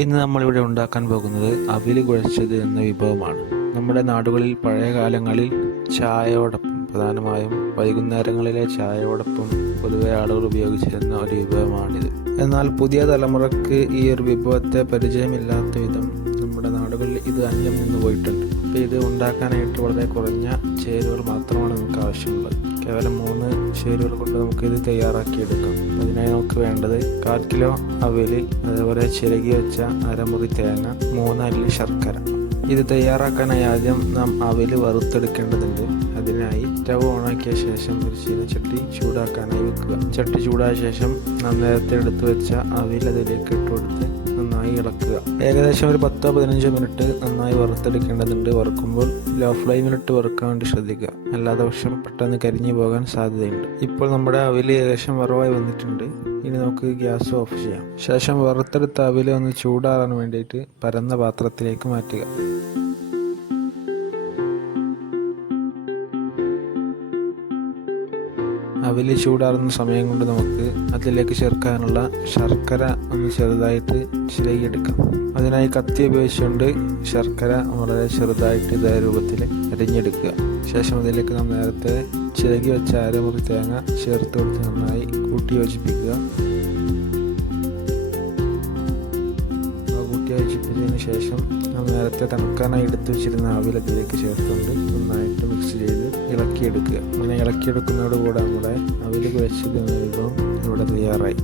ഇന്ന് നമ്മളിവിടെ ഉണ്ടാക്കാൻ പോകുന്നത് അവിൽ കുഴച്ചത് എന്ന വിഭവമാണ്. നമ്മുടെ നാടുകളിൽ പഴയ കാലങ്ങളിൽ ചായയോടൊപ്പം, പ്രധാനമായും വൈകുന്നേരങ്ങളിലെ ചായയോടൊപ്പം പൊതുവെ ആളുകൾ ഉപയോഗിച്ചിരുന്ന ഒരു വിഭവമാണിത്. എന്നാൽ പുതിയ തലമുറക്ക് ഈ ഒരു വിഭവത്തെ പരിചയമില്ലാത്ത വിധം നമ്മുടെ നാടുകളിൽ ഇത് അന്യം നിന്ന് പോയിട്ടുണ്ട്. അപ്പോൾ ഇത് ഉണ്ടാക്കാനായിട്ട് വളരെ കുറഞ്ഞ ചേരുവകൾ മാത്രമാണ് നമുക്ക് ആവശ്യമുള്ളത്. കേവലം 3 ചേരുവകൾ കൊണ്ട് നമുക്കിത് തയ്യാറാക്കിയെടുക്കാം. അതിനായി നമുക്ക് വേണ്ടത് 1/4 കിലോ അവിൽ, അതേപോലെ ചിരകി വെച്ച അരമുറി തേങ്ങ, 3 അല്ലി ശർക്കര. ഇത് തയ്യാറാക്കാനായി ആദ്യം നാം അവിൽ വറുത്തെടുക്കേണ്ടതുണ്ട്. അതിനായി സ്റ്റവ് ഓണാക്കിയ ശേഷം ഒരു ചീനച്ചട്ടി ചൂടാക്കാനായി വെക്കുക. ചട്ടി ചൂടായ ശേഷം നാം നേരത്തെ എടുത്തു വെച്ച അവിൽ അതിലേക്ക് ഇട്ട് കൊടുത്ത് നന്നായി ഇളക്കുക. ഏകദേശം ഒരു 10-15 മിനിറ്റ് നന്നായി വറുത്തെടുക്കേണ്ടതുണ്ട്. വറുക്കുമ്പോൾ ലോ ഫ്ലെയിമിലിട്ട് വറുക്കാൻ വേണ്ടി ശ്രദ്ധിക്കുക, അല്ലാതെ പക്ഷം പെട്ടെന്ന് കരിഞ്ഞു പോകാൻ സാധ്യതയുണ്ട്. ഇപ്പോൾ നമ്മുടെ അവിൽ ഏകദേശം വറവായി വന്നിട്ടുണ്ട്. ഇനി നമുക്ക് ഗ്യാസ് ഓഫ് ചെയ്യാം. ശേഷം വറുത്തെടുത്ത അവിൽ ഒന്ന് ചൂടാറാൻ വേണ്ടിയിട്ട് പരന്ന പാത്രത്തിലേക്ക് മാറ്റുക. അവിൽ ചൂടാറുന്ന സമയം കൊണ്ട് നമുക്ക് അതിലേക്ക് ചേർക്കാനുള്ള ശർക്കര ഒന്ന് ചെറുതായിട്ട് ചിരകിയെടുക്കാം. അതിനായി കത്തി ഉപയോഗിച്ചുകൊണ്ട് ശർക്കര വളരെ ചെറുതായിട്ട് ഇതേ രൂപത്തിൽ അരിഞ്ഞെടുക്കുക. ശേഷം അതിലേക്ക് നാം നേരത്തെ ചിരകി വെച്ച അരമുറി തേങ്ങ ചേർത്ത് കൊടുത്ത് നന്നായി കൂട്ടി യോജിപ്പിക്കുക. കൂട്ടി യോജിപ്പിച്ചതിന് ശേഷം നാം നേരത്തെ തണുക്കാനായി എടുത്തു വെച്ചിരുന്ന അവിൽ അതിലേക്ക് ചേർത്തുകൊണ്ട് നന്നായിട്ട് മിക്സ് ചെയ്ത് ഇളക്കിയെടുക്കുക. അങ്ങനെ ഇളക്കിയെടുക്കുന്നതോടുകൂടെ നമ്മുടെ അവിൽ കുഴച്ചത് എന്ന വിഭവം ഇവിടെ തയ്യാറായി.